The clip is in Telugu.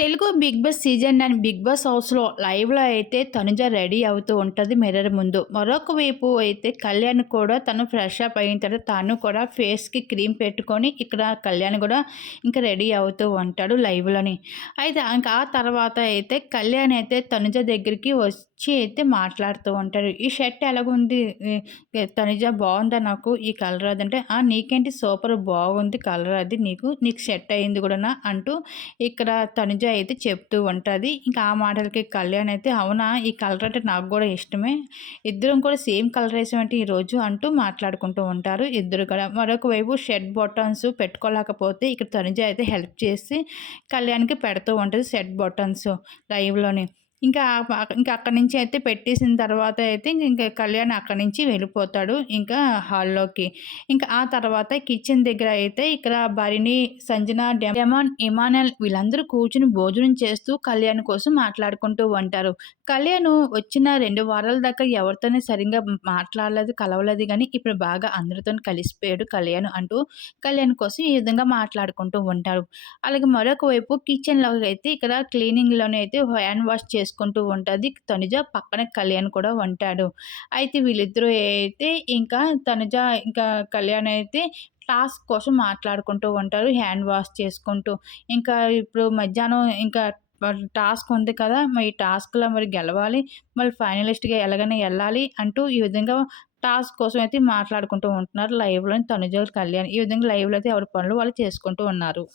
Telugu big boss season nine big boss హౌస్లో లైవ్లో అయితే తనుజ రెడీ అవుతూ ఉంటుంది మిర్రర్ ముందు. మరొక వైపు అయితే కళ్యాణ్ కూడా తను ఫ్రెష్ అప్ అయిన తర్వాత తను కూడా ఫేస్కి క్రీమ్ పెట్టుకొని ఇక్కడ కళ్యాణ్ కూడా ఇంకా రెడీ అవుతూ ఉంటాడు లైవ్లోని. అయితే ఇంకా ఆ తర్వాత అయితే కళ్యాణ్ అయితే తనుజ దగ్గరికి వచ్చి అయితే మాట్లాడుతూ ఉంటారు ఈ షర్ట్ ఎలాగుంది? తనిజ బాగుందా నాకు? ఈ కలర్ అది అంటే నీకేంటి సూపర్ బాగుంది కలర్ అది నీకు? నీకు సెట్ అయింది కూడా అంటూ ఇక్కడ తనుజ అయితే చెప్తూ ఉంటుంది. ఇంకా ఆ మాటలకి కళ్యాణ్ అయితే అవునా ఈ కలర్ అంటే నాకు కూడా ఇష్టమే. ఇద్దరం కూడా సేమ్ కలర్ వేసామంటే ఈరోజు అంటూ మాట్లాడుకుంటూ ఉంటారు ఇద్దరు కూడా. మరొక వైపు షర్ట్ బొటన్స్ పెట్టుకోలేకపోతే ఇక్కడ తనుజ అయితే హెల్ప్ చేసి కళ్యాణ్కి పెడుతూ ఉంటుంది షెడ్ బొటన్స్ లైవ్లోని. ఇంకా ఇంకా అక్కడి నుంచి అయితే పెట్టేసిన తర్వాత అయితే ఇంకా కళ్యాణ్ అక్కడి నుంచి వెళ్ళిపోతాడు ఇంకా హాల్లోకి. ఇంకా ఆ తర్వాత కిచెన్ దగ్గర అయితే ఇక్కడ భరిణి సంజన డెమాన్ ఇమానల్ వీళ్ళందరూ కూర్చుని భోజనం చేస్తూ కళ్యాణ్ కోసం మాట్లాడుకుంటూ ఉంటారు. కళ్యాణ్ వచ్చిన రెండు వారాల దాకా ఎవరితోనే సరిగ్గా మాట్లాడలేదు కలవలేదు కానీ ఇప్పుడు బాగా అందరితో కలిసిపోయాడు కళ్యాణ్ అంటూ కళ్యాణ్ కోసం ఈ విధంగా మాట్లాడుకుంటూ ఉంటారు. అలాగే మరొక వైపు కిచెన్లో అయితే ఇక్కడ క్లీనింగ్లోనే అయితే హ్యాండ్ వాష్ చేసి చేసుకుంటూ ఉంటుంది. తనుజ పక్కన కళ్యాణ్ కూడా ఉంటాడు. అయితే వీళ్ళిద్దరూ అయితే ఇంకా తనుజ ఇంకా కళ్యాణ్ అయితే టాస్క్ కోసం మాట్లాడుకుంటూ ఉంటారు. హ్యాండ్ వాష్ చేసుకుంటూ. ఇంకా ఇప్పుడు మధ్యాహ్నం ఇంకా టాస్క్ ఉంది కదా మరి ఈ టాస్క్లో మరి గెలవాలి. మళ్ళీ ఫైనలిస్ట్గా ఎలాగైనా వెళ్ళాలి అంటూ ఈ విధంగా టాస్క్ కోసం అయితే మాట్లాడుకుంటూ ఉంటున్నారు లైవ్లో తనుజ కళ్యాణ్. ఈ విధంగా లైవ్లో అయితే ఎవరి పనులు వాళ్ళు చేసుకుంటూ ఉన్నారు.